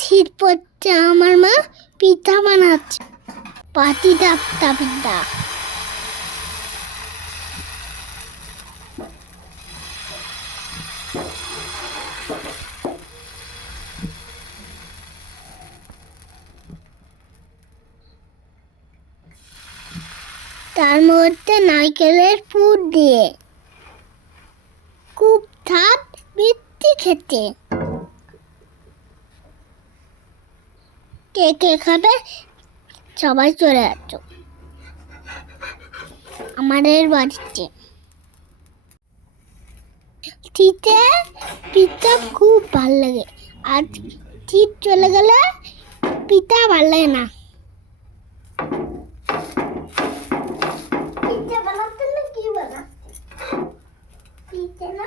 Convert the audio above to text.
শীত পড়ছে, আমার মা পিঠা বানাচ্ছে। পাটি ডাবটা পিঠা। তার মধ্যে নারকেলের পুর দিয়ে খুব স্বাদ বৃত্তি খেতে। কে কে খাবে সবাই চলে যাচ্ছ আমাদের বাড়িতে। শীতে পিঠা খুব ভাল লাগে, আর শীত চলে গেলে পিঠা ভাল লাগে না। পিঠা বানাতে না কি বানাতে? পিঠা না